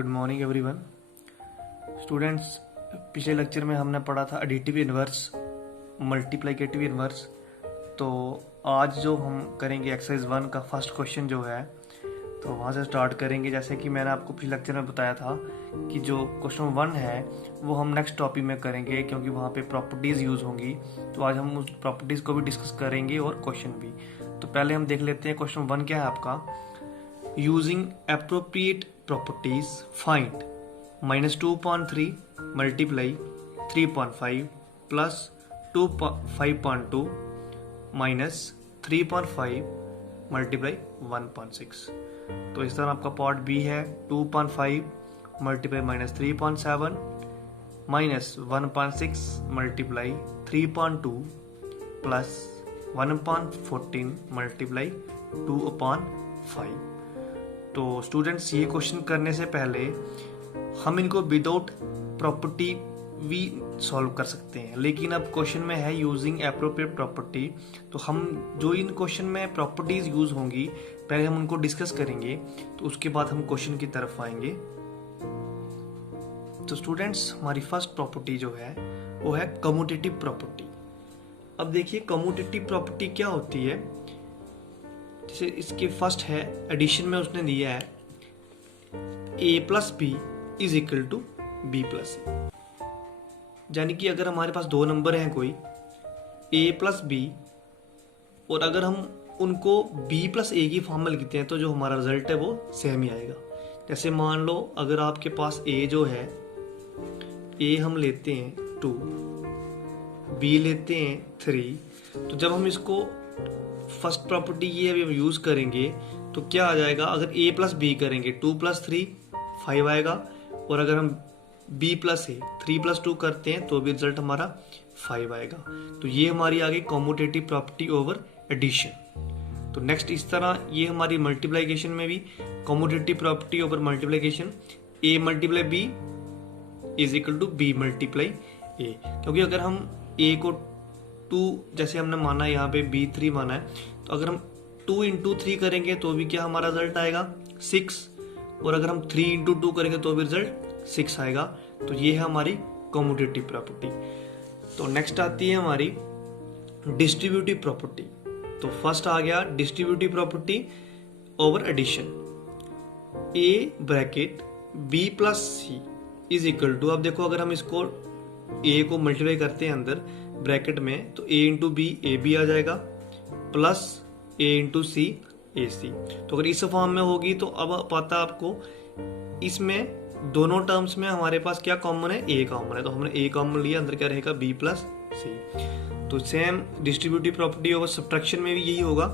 Good morning everyone. Students, पिछले lecture में हमने पढ़ा था एडिटिव इन्वर्स, मल्टीप्लिकेटिव इन्वर्स। तो आज जो हम करेंगे एक्सरसाइज 1 का फर्स्ट क्वेश्चन जो है, तो वहाँ से स्टार्ट करेंगे। जैसे कि मैंने आपको पिछले लेक्चर में बताया था कि जो क्वेश्चन 1 है वो हम नेक्स्ट टॉपिक में करेंगे, क्योंकि वहाँ पे प्रॉपर्टीज़ यूज़ होंगी। तो आज हम उस प्रॉपर्टीज़ को भी डिस्कस करेंगे और क्वेश्चन भी। तो पहले हम देख लेते हैं क्वेश्चन 1 क्या है आपका। Using appropriate properties find -2.3 multiply 3.5 plus 5.2 minus 3.5 multiply 1.6। तो इस तरह आपका पार्ट बी है 2.5 multiply minus 3.7 minus 1.6 multiply 3.2 plus 1.14 multiply 2/5। तो स्टूडेंट्स, ये क्वेश्चन करने से पहले हम इनको विदाउट प्रॉपर्टी भी सॉल्व कर सकते हैं, लेकिन अब क्वेश्चन में है यूजिंग एप्रोप्रिएट प्रॉपर्टी। तो हम जो इन क्वेश्चन में प्रॉपर्टीज यूज होंगी पहले हम उनको डिस्कस करेंगे, तो उसके बाद हम क्वेश्चन की तरफ आएंगे। तो स्टूडेंट्स, हमारी फर्स्ट प्रॉपर्टी जो है वो है कम्यूटेटिव प्रॉपर्टी। अब देखिए कम्यूटेटिव प्रॉपर्टी क्या होती है। जैसे इसके फर्स्ट है एडिशन में उसने दिया है a plus B is equal to B plus A. यानी कि अगर हमारे पास दो नंबर हैं कोई a प्लस बी, और अगर हम उनको b प्लस ए की फॉर्म में लिखते हैं तो जो हमारा रिजल्ट है वो सेम ही आएगा। जैसे मान लो अगर आपके पास a जो है, a हम लेते हैं 2, b लेते हैं 3। तो जब हम इसको फर्स्ट प्रॉपर्टी ये अभी हम यूज करेंगे तो क्या आ जाएगा, अगर a प्लस बी करेंगे 2 प्लस 3 5 आएगा, और अगर हम b प्लस ए 3 प्लस 2 करते हैं तो भी रिजल्ट हमारा 5 आएगा। तो ये हमारी आ गई कम्यूटेटिव प्रॉपर्टी ओवर एडिशन। तो नेक्स्ट इस तरह ये हमारी मल्टीप्लिकेशन में भी commutative property over multiplication, a multiply b is equal to b multiply a। क्योंकि अगर हम a को 2 जैसे हमने माना यहाँ पे b3 माना है, तो अगर हम 2 इंटू 3 करेंगे तो भी क्या हमारा रिजल्ट आएगा 6, और अगर हम 3 इंटू 2 करेंगे तो भी रिजल्ट 6 आएगा। तो ये है हमारी कम्यूटेटिव प्रॉपर्टी। तो नेक्स्ट आती है हमारी डिस्ट्रीब्यूटिव प्रॉपर्टी। तो फर्स्ट आ गया distributive property over addition. a bracket b plus c is equal to, अब देखो अगर हम इसको a को मल्टीप्लाई करते हैं अंदर ब्रैकेट में, तो a into B A B आ जाएगा plus a into C A C. तो अगर इस फॉर्म में होगी तो अब पता आपको इसमें दोनों टर्म्स में हमारे पास क्या कॉमन है, a कॉमन है। तो हमने a कॉमन लिया, अंदर क्या रहेगा b प्लस सी। तो same distributive property over subtraction में भी यही होगा,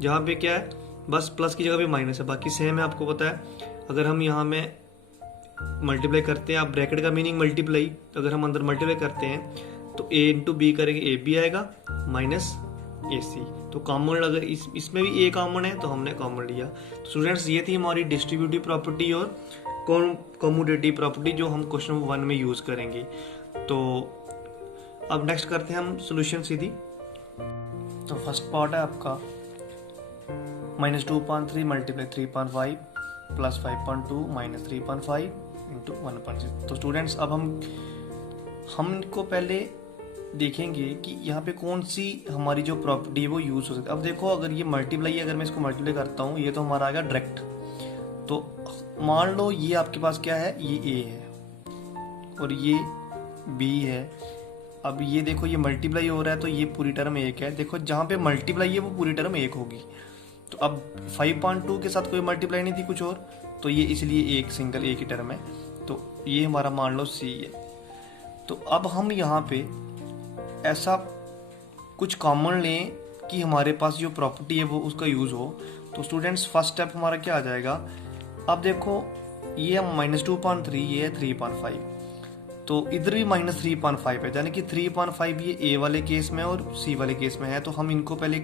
जहाँ पे क्या है बस प्लस की जगह पे माइनस है, बाकी सेम है। आपको पता है अगर हम यहाँ में मल्टीप्लाई करते हैं, आप ब्रैकेट का मीनिंग मल्टीप्लाई, तो अगर हम अंदर मल्टीप्लाई करते हैं तो a इंटू बी करेंगे ए बी आएगा माइनस ए सी। तो कॉमन अगर इसमें भी a कॉमन है तो हमने कॉमन लिया। तो स्टूडेंट्स, ये थी हमारी डिस्ट्रीब्यूटिव प्रॉपर्टी और कम्यूटेटिव प्रॉपर्टी जो हम क्वेश्चन 1 में यूज करेंगे। तो अब नेक्स्ट करते हैं हम सॉल्यूशन सीधी। तो फर्स्ट पार्ट है आपका -2.3 मल्टीप्लाई 3.5 प्लस 5.2 माइनस 3.5 इंटू 1.6। तो स्टूडेंट्स, अब हम इनको पहले देखेंगे कि यहाँ पे कौन सी हमारी जो प्रॉपर्टी है वो यूज हो सकती है। अब देखो अगर ये मल्टीप्लाई है, अगर मैं इसको मल्टीप्लाई करता हूँ, ये तो हमारा आ गया डायरेक्ट। तो मान लो ये आपके पास क्या है, ये a है और ये b है। अब ये देखो ये मल्टीप्लाई हो रहा है तो ये पूरी टर्म 1 है। देखो जहाँ पे मल्टीप्लाई है वो पूरी टर्म 1 होगी। तो अब 5.2 के साथ कोई मल्टीप्लाई नहीं थी कुछ और, तो ये इसलिए एक सिंगल एक ही टर्म है। तो ये हमारा मान लो c है। तो अब हम यहाँ पे ऐसा कुछ कॉमन लें कि हमारे पास जो प्रॉपर्टी है वो उसका यूज हो। तो स्टूडेंट्स, फर्स्ट स्टेप हमारा क्या आ जाएगा। अब देखो ये -2.3, ये है 3.5, तो इधर भी -3.5 है, यानी कि 3.5 ये a वाले केस में और c वाले केस में है। तो हम इनको पहले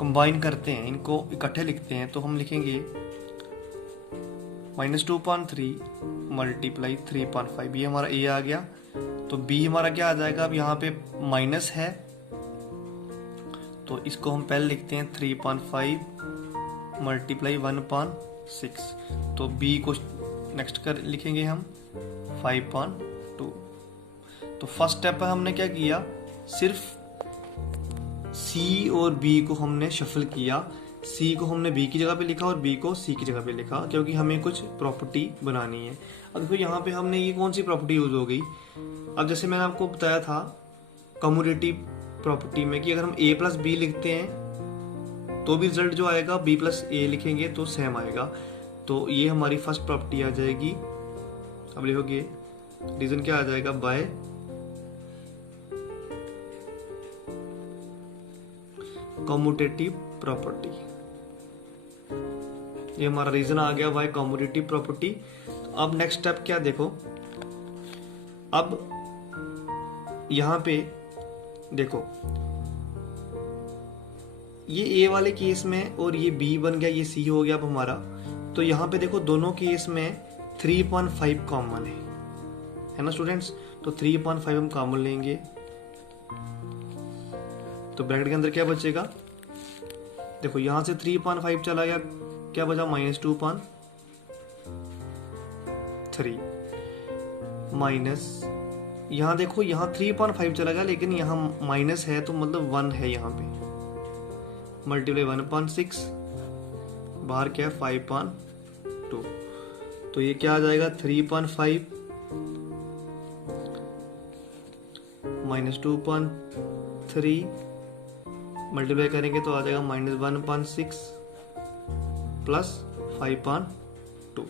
कंबाइन करते हैं, इनको इकट्ठे लिखते हैं। तो हम लिखेंगे -2.3 मल्टीप्लाई 3.5, ये हमारा a आ गया। तो b हमारा क्या आ जाएगा, अब यहाँ पे माइनस है तो इसको हम पहले लिखते हैं 3.5 मल्टीप्लाई 1/6। तो b को नेक्स्ट कर लिखेंगे हम 5/2। तो फर्स्ट स्टेप पर हमने क्या किया, सिर्फ C और B को हमने शफल किया। C को हमने B की जगह पे लिखा और B को C की जगह पे लिखा, क्योंकि हमें कुछ प्रॉपर्टी बनानी है। अब देखो यहाँ पे हमने ये कौन सी प्रॉपर्टी यूज हो गई। अब जैसे मैंने आपको बताया था कम्यूटेटिव प्रॉपर्टी में कि अगर हम A प्लस B लिखते हैं तो भी रिजल्ट जो आएगा B प्लस A लिखेंगे तो सेम आएगा। तो ये हमारी फर्स्ट प्रॉपर्टी आ जाएगी। अब लिखोगे रीजन क्या आ जाएगा, बाय कम्यूटेटिव प्रॉपर्टी। ये हमारा रीजन आ गया बाय कम्यूटेटिव प्रॉपर्टी। अब नेक्स्ट स्टेप क्या, देखो अब यहां पे देखो ये A वाले केस में और ये B बन गया, ये C हो गया अब हमारा। तो यहां पे देखो दोनों केस में 3/5 कॉमन है ना स्टूडेंट्स। तो 3/5 हम कॉमन लेंगे तो ब्रैकेट के अंदर क्या बचेगा, देखो यहां से 3/5 चला गया, क्या बचा -2/3 माइनस, यहां देखो यहां 3/5 चला गया लेकिन यहां माइनस है तो मतलब 1 है यहाँ पे, मल्टीप्लाई 1/6, बाहर क्या है 5/2। तो ये क्या आ जाएगा 3/5 -2/3 मल्टीप्लाई करेंगे तो आ जाएगा -1/6 प्लस 5/2।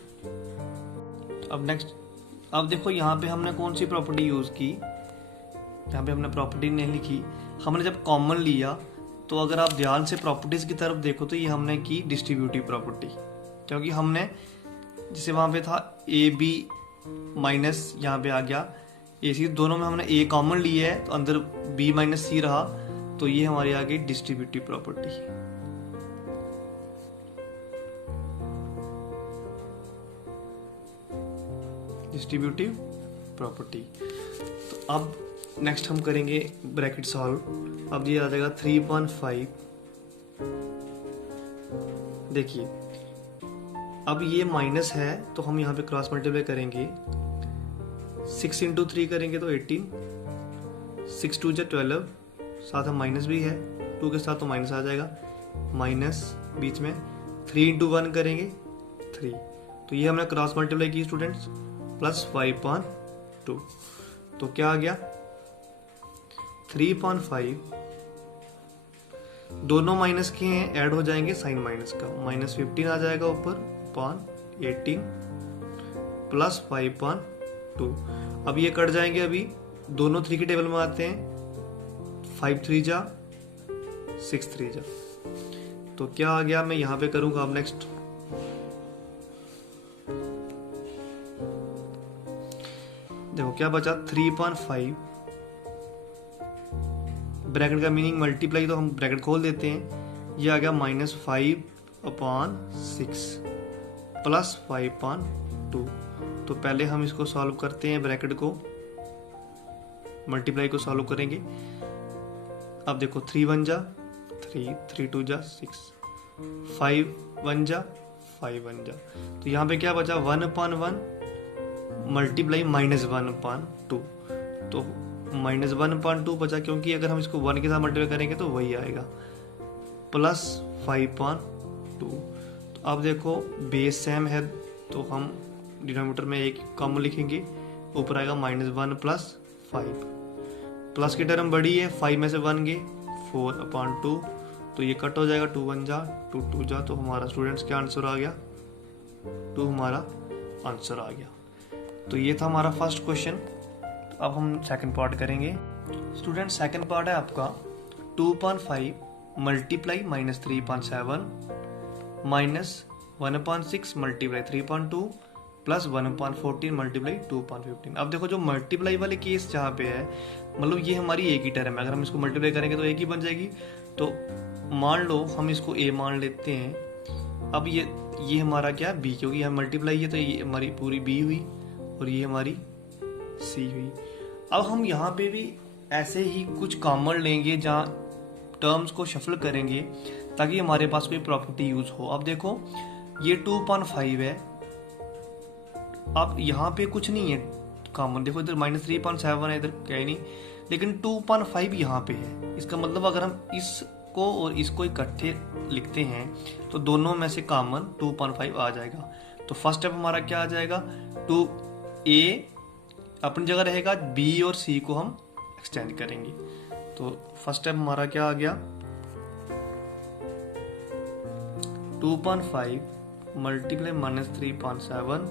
अब नेक्स्ट, अब देखो यहाँ पे हमने कौन सी प्रॉपर्टी यूज की, यहाँ पे हमने प्रॉपर्टी नहीं लिखी, हमने जब कॉमन लिया तो अगर आप ध्यान से प्रॉपर्टीज की तरफ देखो तो ये हमने की डिस्ट्रीब्यूटिव प्रॉपर्टी, क्योंकि हमने जैसे वहां पे था ए बी माइनस यहाँ पे आ गया ए सी, दोनों में हमने ए कॉमन लिया है तो अंदर बी माइनस सी रहा, तो ये हमारी आ गई डिस्ट्रीब्यूटिव प्रॉपर्टी। Distributive property. तो अब नेक्स्ट हम करेंगे ब्रैकेट सॉल्व। अब ये आ जाएगा 3/5, देखिए अब ये माइनस है तो हम यहाँ पे क्रॉस मल्टीप्लाई करेंगे, 6 × 3 करेंगे तो 18, 6 2 12, साथ में माइनस भी है 2 के साथ तो माइनस आ जाएगा, माइनस बीच में 3 × 1 करेंगे 3, तो ये हमने क्रॉस मल्टीप्लाई की स्टूडेंट्स, प्लस 5/2। तो क्या आ गया 3/5, दोनों माइनस के हैं ऐड हो जाएंगे साइन माइनस का, -15 आ जाएगा ऊपर पान 18 प्लस 5/2। अब ये कट जाएंगे, अभी दोनों 3 के टेबल में आते हैं, 5 3 जा 6 3 जा, तो क्या आ गया, मैं यहां पे करूंगा। अब नेक्स्ट देखो क्या बचा 3/5, ब्रैकेट का मीनिंग मल्टीप्लाई, तो हम ब्रैकेट खोल देते हैं, ये आ गया -5/6 प्लस 5/2। तो पहले हम इसको सॉल्व करते हैं, ब्रैकेट को मल्टीप्लाई को सॉल्व करेंगे। अब देखो 3 1 जा 3, 3 2 जा 6, 5 1 जा 5 1 जा, तो यहाँ पे क्या बचा 1/1 मल्टीप्लाई -1/2, तो -1/2 बचा, क्योंकि अगर हम इसको 1 के साथ मल्टीप्लाई करेंगे तो वही आएगा, प्लस 5/2। तो अब देखो बेस सेम है तो हम डिनोमिनेटर में एक कॉमन लिखेंगे, ऊपर आएगा -1 प्लस 5, प्लस की टर्म बड़ी है, 5 में से 1 गए 4/2, तो ये कट हो जाएगा, 2 1 जा 2 2 जा, तो हमारा स्टूडेंट्स क्या आंसर आ गया 2 हमारा आंसर आ गया। तो ये था हमारा फर्स्ट क्वेश्चन। तो अब हम सेकंड पार्ट करेंगे स्टूडेंट। सेकंड पार्ट है आपका 2/5 मल्टीप्लाई -3/7 -1/6 मल्टीप्लाई 3/2 प्लस 1/14 मल्टीप्लाई 2/15। अब देखो जो मल्टीप्लाई वाले केस जहाँ पे है, मतलब ये हमारी एक ही टर्म है, अगर हम इसको मल्टीप्लाई करेंगे तो एक ही बन जाएगी। तो मान लो हम इसको a मान लेते हैं, अब ये हमारा क्या b, क्योंकि यहाँ मल्टीप्लाई है तो ये हमारी पूरी b हुई और ये हमारी c हुई। अब हम यहाँ पे भी ऐसे ही कुछ कॉमन लेंगे जहाँ टर्म्स को शफल करेंगे ताकि हमारे पास कोई प्रॉपर्टी यूज हो। अब देखो ये 2/5 है, अब यहाँ पे कुछ नहीं है कॉमन, देखो इधर -3.7 है, इधर क्या ही नहीं, लेकिन 2.5 यहाँ पे है। इसका मतलब अगर हम इसको और इसको इकट्ठे लिखते हैं तो दोनों में से कॉमन 2.5 आ जाएगा। तो फर्स्ट स्टेप हमारा क्या आ जाएगा, 2a अपनी जगह रहेगा, b और c को हम एक्सटेंड करेंगे। तो फर्स्ट स्टेप हमारा क्या आ गया, 2.5 मल्टीप्लाई -3.7।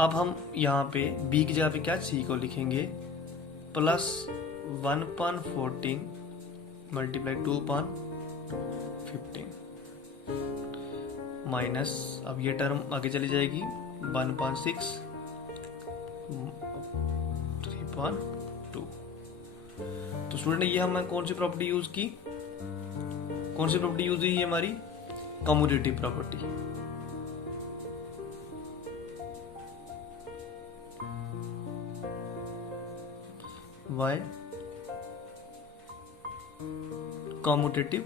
अब हम यहाँ पे b की जगह पे क्या c को लिखेंगे, प्लस 1.14 मल्टीप्लाई 2.15 माइनस, अब ये टर्म आगे चली जाएगी 1.6 3.2। तो स्टूडेंट ये हमें कौन सी प्रॉपर्टी यूज की, कौन सी प्रॉपर्टी यूज हुई है हमारी, commutative property. Why commutative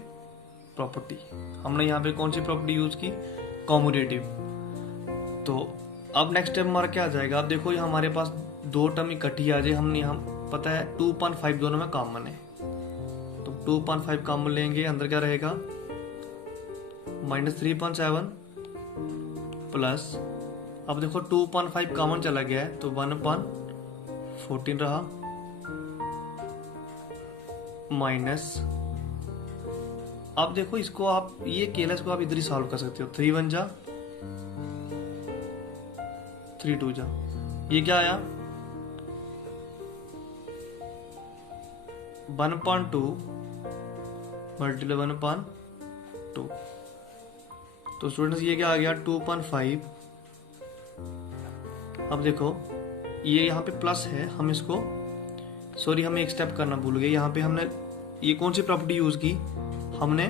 property, हमने यहाँ पे कौन सी प्रॉपर्टी यूज की, कम्यूटेटिव। तो अब नेक्स्ट स्टेप हमारा क्या आ जाएगा, अब देखो ये हमारे पास दो टर्म इकट्ठी आ जाए, हमने यहाँ पता है 2.5 दोनों में कॉमन है, तो 2.5 कॉमन लेंगे, अंदर क्या रहेगा -3.7 प्लस, अब देखो 2.5 कॉमन चला गया है तो 1.14 रहा, माइनस, अब देखो इसको आप ये केयरलेस को आप इधर ही सॉल्व कर सकते हो, 3 1 जा 3 2 जा, ये क्या आया 1.2 मल्टीप्लाई 1.2। तो स्टूडेंट्स ये क्या आ गया 2.5। अब देखो ये यहाँ पे प्लस है, हम इसको सॉरी हमें एक स्टेप करना भूल गए, यहाँ पे हमने ये कौन सी प्रॉपर्टी यूज की, हमने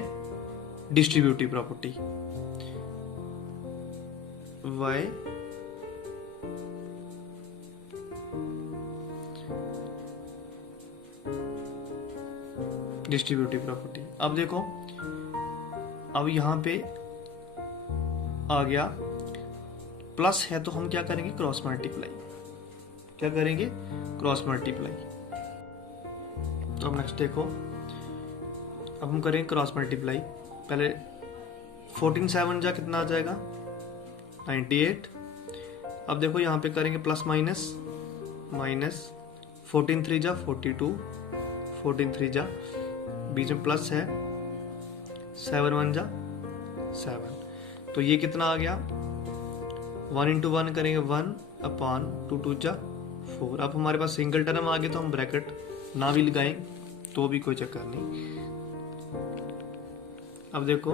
distributive property, y distributive property. अब देखो अब यहां पे आ गया प्लस है तो हम क्या करेंगे, क्रॉस मल्टीप्लाई, क्या करेंगे क्रॉस मल्टीप्लाई। तो अब नेक्स्ट देखो, अब हम करेंगे क्रॉस मल्टीप्लाई, पहले 14 7 जा कितना आ जाएगा 98। अब देखो यहाँ पे करेंगे प्लस माइनस, माइनस 14 3 जा 42, 14 3 जा बीच में प्लस है, 7 1 जा 7, तो ये कितना आ गया 1 into 1 करेंगे 1/2 2 जा 4। अब हमारे पास सिंगल टर्म आ गया तो हम ब्रैकेट ना भी लगाएं तो भी कोई चक्कर नहीं। अब देखो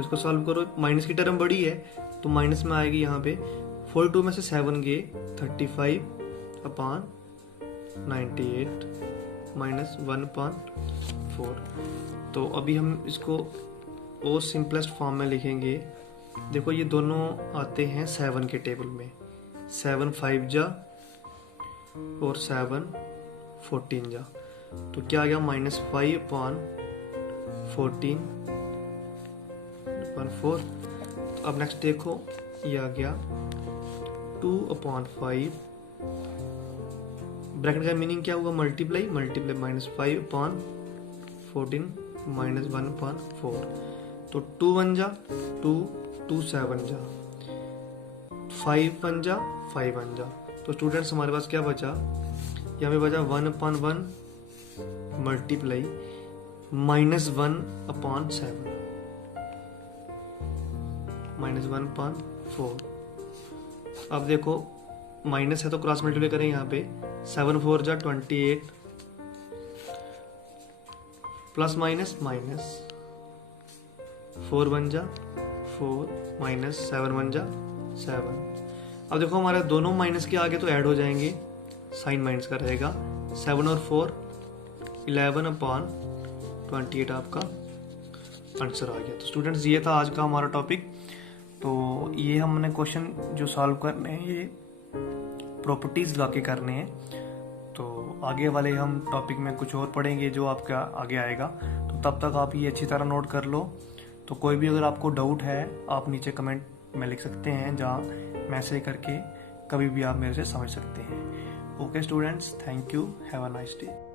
इसको सॉल्व करो, माइनस की टर्म बड़ी है तो माइनस में आएगी यहाँ पे 42 में से 7 गए 35/98 माइनस 1/4। तो अभी हम इसको और सिंपलेस्ट फॉर्म में लिखेंगे। देखो ये दोनों आते हैं 7 के टेबल में, 7 5 जा और 7 14 जा, तो क्या आ गया -5/14/4। अब नेक्स्ट देखो ये आ गया 2/5, ब्रैकेट का मीनिंग क्या हुआ मल्टीप्लाई, -5/14 -1/4, तो 2 1 जा 2 2 7 जा 5 1 जा 5 1 जा। तो स्टूडेंट्स हमारे पास क्या बचा, यहाँ पे बचा 1/1 मल्टीप्लाई -1/7 -1/4। अब देखो माइनस है तो क्रॉस मल्टीप्लाई करें, यहाँ पे 7 4 जा 28 प्लस माइनस माइनस 4 1 जा 4 माइनस 7 1 जा 7। अब देखो हमारे दोनों माइनस के आगे तो ऐड हो जाएंगे, साइन माइनस का रहेगा, 7 और 4 11/28 आपका आंसर आ गया। तो स्टूडेंट्स ये था आज का हमारा टॉपिक। तो ये हमने क्वेश्चन जो सॉल्व करने हैं ये प्रॉपर्टीज ला के करने हैं। तो आगे वाले हम टॉपिक में कुछ और पढ़ेंगे जो आपका आगे आएगा। तो तब तक आप ये अच्छी तरह नोट कर लो। तो कोई भी अगर आपको डाउट है आप नीचे कमेंट में लिख सकते हैं, जहाँ मैसेज करके कभी भी आप मेरे से समझ सकते हैं। Okay students, thank you, have a nice day.